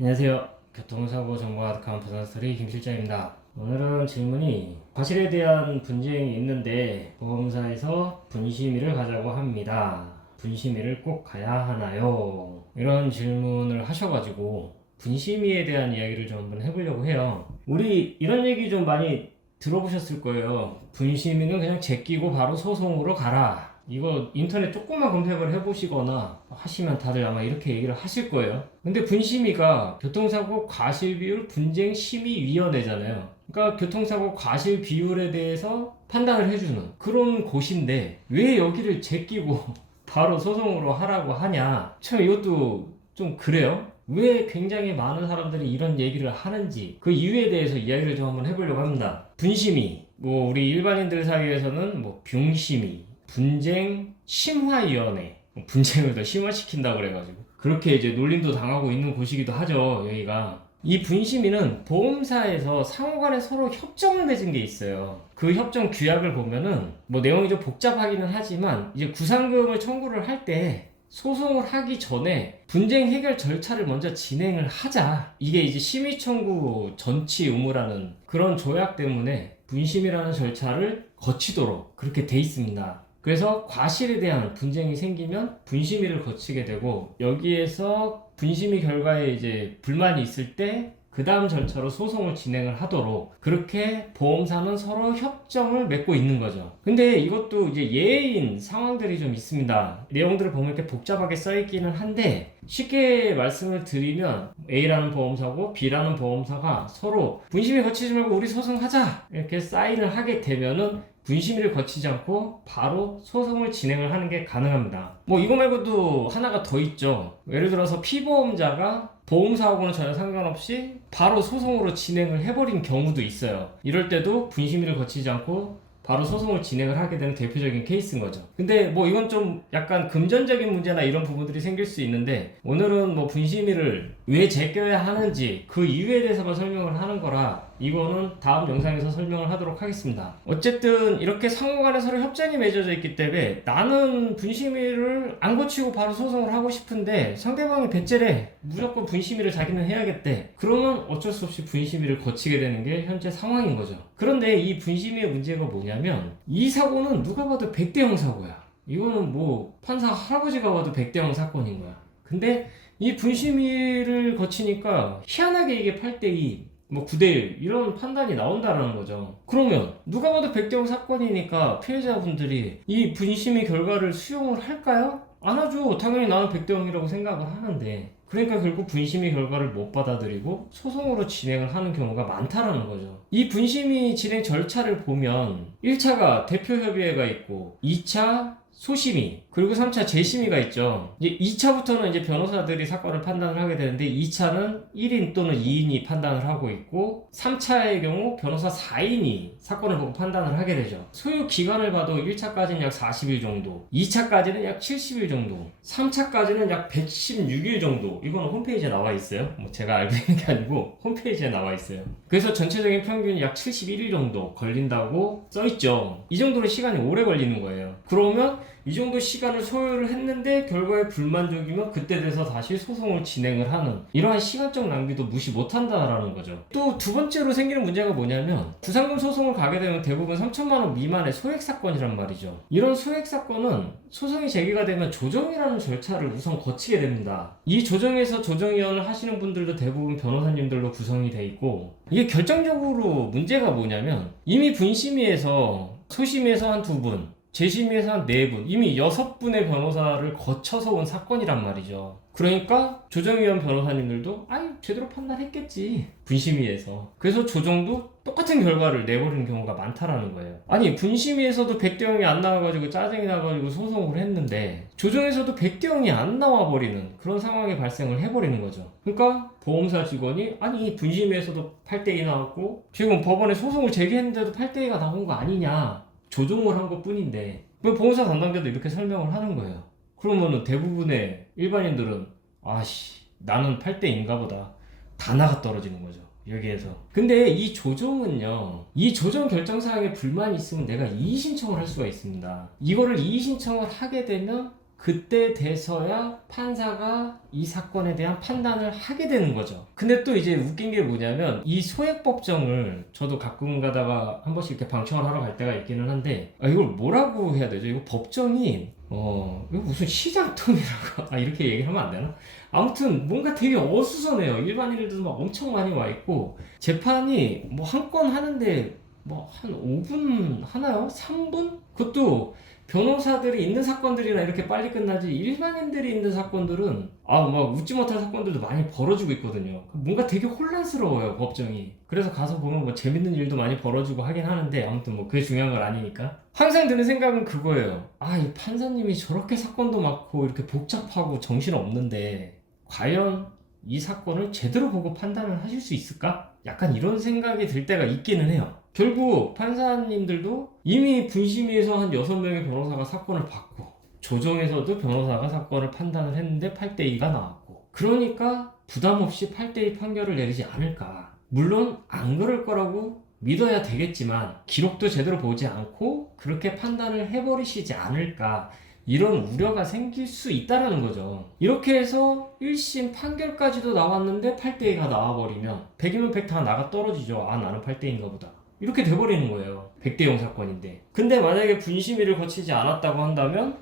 안녕하세요. 교통사고 정보 아득한 부산스토리 김 실장입니다. 오늘은 질문이 과실에 대한 분쟁이 있는데 보험사에서 분심의를 가자고 합니다. 분심의를 꼭 가야 하나요? 이런 질문을 하셔가지고 분심의에 대한 이야기를 좀 한번 해보려고 해요. 우리 이런 얘기 좀 많이 들어보셨을 거예요. 분심의는 그냥 제끼고 바로 소송으로 가라. 이거 인터넷 조금만 검색을 해보시거나 하시면 다들 아마 이렇게 얘기를 하실 거예요. 근데 분심의가 교통사고 과실비율 분쟁심의위원회잖아요. 그러니까 교통사고 과실 비율에 대해서 판단을 해주는 그런 곳인데 왜 여기를 제끼고 바로 소송으로 하라고 하냐. 참 이것도 좀 그래요. 왜 굉장히 많은 사람들이 이런 얘기를 하는지 그 이유에 대해서 이야기를 좀 한번 해보려고 합니다. 분심의, 뭐 우리 일반인들 사이에서는 뭐 병심의, 분쟁 심화위원회, 분쟁을 더 심화시킨다고 그래가지고 그렇게 이제 놀림도 당하고 있는 곳이기도 하죠. 여기가 이 분심의는 보험사에서 상호간에 서로 협정을 맺은 게 있어요. 그 협정 규약을 보면은 뭐 내용이 좀 복잡하기는 하지만 이제 구상금을 청구를 할 때 소송을 하기 전에 분쟁 해결 절차를 먼저 진행을 하자. 이게 이제 심의 청구 전치 의무라는 그런 조약 때문에 분심이라는 절차를 거치도록 그렇게 돼 있습니다. 그래서 과실에 대한 분쟁이 생기면 분심의를 거치게 되고 여기에서 분심의 결과에 이제 불만이 있을 때 그 다음 절차로 소송을 진행을 하도록 그렇게 보험사는 서로 협정을 맺고 있는 거죠. 근데 이것도 이제 예외인 상황들이 좀 있습니다. 내용들을 보면 이렇게 복잡하게 써있기는 한데 쉽게 말씀을 드리면 A라는 보험사고 B라는 보험사가 서로 분심의 거치지 말고 우리 소송하자 이렇게 사인을 하게 되면은 분심의를 거치지 않고 바로 소송을 진행을 하는 게 가능합니다. 뭐 이거 말고도 하나가 더 있죠. 예를 들어서 피보험자가 보험사하고는 전혀 상관없이 바로 소송으로 진행을 해버린 경우도 있어요. 이럴 때도 분심의를 거치지 않고 바로 소송을 진행을 하게 되는 대표적인 케이스인 거죠. 근데 뭐 이건 좀 약간 금전적인 문제나 이런 부분들이 생길 수 있는데 오늘은 뭐 분심의를 왜 제껴야 하는지 그 이유에 대해서만 설명을 하는 거라 이거는 다음 영상에서 설명을 하도록 하겠습니다. 어쨌든 이렇게 상호간에 서로 협정이 맺어져 있기 때문에 나는 분심의를 안 거치고 바로 소송을 하고 싶은데 상대방이 배째래 무조건 분심의를 자기는 해야겠대. 그러면 어쩔 수 없이 분심의를 거치게 되는 게 현재 상황인 거죠. 그런데 이 분심의의 문제가 뭐냐면 이 사고는 누가 봐도 100대0 사고야. 이거는 뭐 판사 할아버지가 봐도 100대0 사건인 거야. 근데 이 분심의를 거치니까 희한하게 이게 8대2 뭐 9대1 이런 판단이 나온다라는 거죠. 그러면 누가 봐도 100대0 사건이니까 피해자분들이 이 분심의 결과를 수용을 할까요? 안 하죠. 당연히 나는 100대0이라고 생각을 하는데 그러니까 결국 분심의 결과를 못 받아들이고 소송으로 진행을 하는 경우가 많다라는 거죠. 이 분심의 진행 절차를 보면 1차가 대표협의회가 있고 2차 소심의 그리고 3차 재심의가 있죠. 이제 2차부터는 이제 변호사들이 사건을 판단을 하게 되는데 2차는 1인 또는 2인이 판단을 하고 있고 3차의 경우 변호사 4인이 사건을 보고 판단을 하게 되죠. 소요 기간을 봐도 1차까지는 약 40일 정도, 2차까지는 약 70일 정도, 3차까지는 약 116일 정도. 이거는 홈페이지에 나와 있어요. 뭐 제가 알고 있는 게 아니고 홈페이지에 나와 있어요. 그래서 전체적인 평균이 약 71일 정도 걸린다고 써 있죠. 이 정도로 시간이 오래 걸리는 거예요. 그러면 이 정도 시간을 소요를 했는데 결과에 불만족이면 그때 돼서 다시 소송을 진행을 하는 이러한 시간적 낭비도 무시 못한다라는 거죠. 또 두 번째로 생기는 문제가 뭐냐면 구상금 소송을 가게 되면 대부분 3천만 원 미만의 소액 사건이란 말이죠. 이런 소액 사건은 소송이 제기가 되면 조정이라는 절차를 우선 거치게 됩니다. 이 조정에서 조정위원을 하시는 분들도 대부분 변호사님들로 구성이 돼 있고 이게 결정적으로 문제가 뭐냐면 이미 분심의에서 소심의에서 한 2분 재심의에서 한 4분, 이미 6분의 변호사를 거쳐서 온 사건이란 말이죠. 그러니까 조정위원 변호사님들도 아니 제대로 판단했겠지 분심위에서. 그래서 조정도 똑같은 결과를 내버리는 경우가 많다라는 거예요. 아니 분심위에서도 100대0이 안 나와가지고 짜증이 나가지고 소송을 했는데 조정에서도 100대0이 안 나와버리는 그런 상황이 발생을 해버리는 거죠. 그러니까 보험사 직원이 아니 분심위에서도 8대2 나왔고 지금 법원에 소송을 제기했는데도 8대2가 나온 거 아니냐, 조정을 한 것 뿐인데 왜 보험사 담당자도 이렇게 설명을 하는 거예요. 그러면은 대부분의 일반인들은 아씨 나는 8대인가 보다 다 나가 떨어지는 거죠. 여기에서. 근데 이 조정은요, 이 조정 결정사항에 불만이 있으면 내가 이의 신청을 할 수가 있습니다. 이거를 이의 신청을 하게 되면 그때 돼서야 판사가 이 사건에 대한 판단을 하게 되는 거죠. 근데 또 이제 웃긴 게 뭐냐면 이 소액법정을 저도 가끔 가다가 한 번씩 이렇게 방청을 하러 갈 때가 있기는 한데 이걸 뭐라고 해야 되죠? 이거 법정이 이거 무슨 시장통이라고 이렇게 얘기하면 안 되나? 아무튼 뭔가 되게 어수선해요. 일반인들도 막 엄청 많이 와 있고 재판이 뭐 한 건 하는데 뭐 한 5분 하나요? 3분? 그것도 변호사들이 있는 사건들이나 이렇게 빨리 끝나지 일반인들이 있는 사건들은 막 웃지 못할 사건들도 많이 벌어지고 있거든요. 뭔가 되게 혼란스러워요, 법정이. 그래서 가서 보면 뭐 재밌는 일도 많이 벌어지고 하긴 하는데 아무튼 뭐 그게 중요한 건 아니니까. 항상 드는 생각은 그거예요. 이 판사님이 저렇게 사건도 많고 이렇게 복잡하고 정신없는데 과연 이 사건을 제대로 보고 판단을 하실 수 있을까? 약간 이런 생각이 들 때가 있기는 해요. 결국 판사님들도 이미 분심위에서 한 6명의 변호사가 사건을 받고 조정에서도 변호사가 사건을 판단을 했는데 8대2가 나왔고 그러니까 부담없이 8대2 판결을 내리지 않을까. 물론 안 그럴 거라고 믿어야 되겠지만 기록도 제대로 보지 않고 그렇게 판단을 해버리시지 않을까. 이런 우려가 생길 수 있다라는 거죠. 이렇게 해서 1심 판결까지도 나왔는데 8대2가 나와버리면 100이면 100 다 나가 떨어지죠. 나는 8대2인가 보다. 이렇게 돼버리는 거예요. 100대0 사건인데. 근데 만약에 분심위를 거치지 않았다고 한다면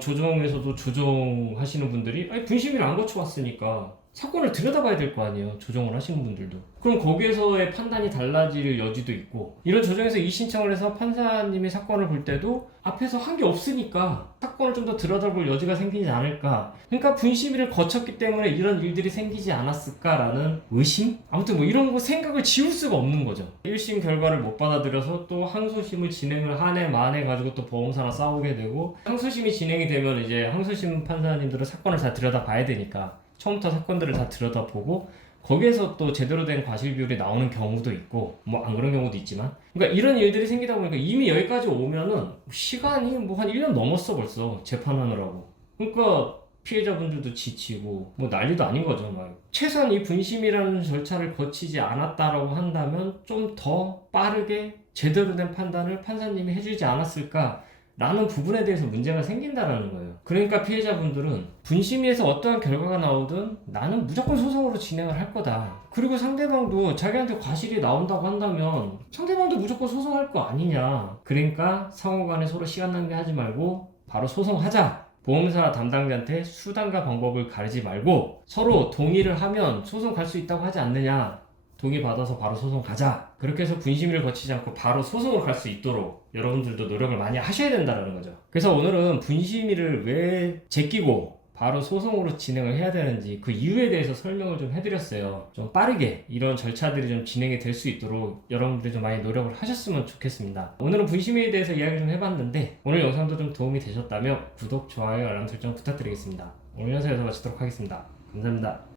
조정에서도 조정하시는 분들이 분심위를 안 거쳐왔으니까 사건을 들여다봐야 될 거 아니에요. 조정을 하시는 분들도. 그럼 거기에서의 판단이 달라질 여지도 있고 이런 조정에서 이의신청을 해서 판사님이 사건을 볼 때도 앞에서 한 게 없으니까 사건을 좀 더 들여다볼 여지가 생기지 않을까. 그러니까 분심위를 거쳤기 때문에 이런 일들이 생기지 않았을까라는 의심? 아무튼 뭐 이런 거 생각을 지울 수가 없는 거죠. 1심 결과를 못 받아들여서 또 항소심을 진행을 한 해 만에 가지고 또 보험사랑 싸우게 되고 항소심이 진행이 되면 이제 항소심 판사님들은 사건을 다 들여다봐야 되니까 처음부터 사건들을 다 들여다보고 거기에서 또 제대로 된 과실 비율이 나오는 경우도 있고 뭐 안 그런 경우도 있지만 그러니까 이런 일들이 생기다 보니까 이미 여기까지 오면은 시간이 뭐 한 1년 넘었어 벌써 재판하느라고. 그러니까 피해자분들도 지치고 뭐 난리도 아닌 거죠. 막 최소한 이 분심이라는 절차를 거치지 않았다라고 한다면 좀 더 빠르게 제대로 된 판단을 판사님이 해주지 않았을까 라는 부분에 대해서 문제가 생긴다라는 거예요. 그러니까 피해자분들은 분심위에서 어떠한 결과가 나오든 나는 무조건 소송으로 진행을 할 거다. 그리고 상대방도 자기한테 과실이 나온다고 한다면 상대방도 무조건 소송할 거 아니냐. 그러니까 상호간에 서로 시간 낭비하지 말고 바로 소송하자. 보험사 담당자한테 수단과 방법을 가리지 말고 서로 동의를 하면 소송 갈 수 있다고 하지 않느냐. 동의 받아서 바로 소송 가자. 그렇게 해서 분심위를 거치지 않고 바로 소송을 갈 수 있도록 여러분들도 노력을 많이 하셔야 된다는 거죠. 그래서 오늘은 분심위를 왜 제끼고 바로 소송으로 진행을 해야 되는지 그 이유에 대해서 설명을 좀 해드렸어요. 좀 빠르게 이런 절차들이 좀 진행이 될 수 있도록 여러분들이 좀 많이 노력을 하셨으면 좋겠습니다. 오늘은 분심위에 대해서 이야기 좀 해봤는데 오늘 영상도 좀 도움이 되셨다면 구독, 좋아요, 알람 설정 부탁드리겠습니다. 오늘 영상 여기서 마치도록 하겠습니다. 감사합니다.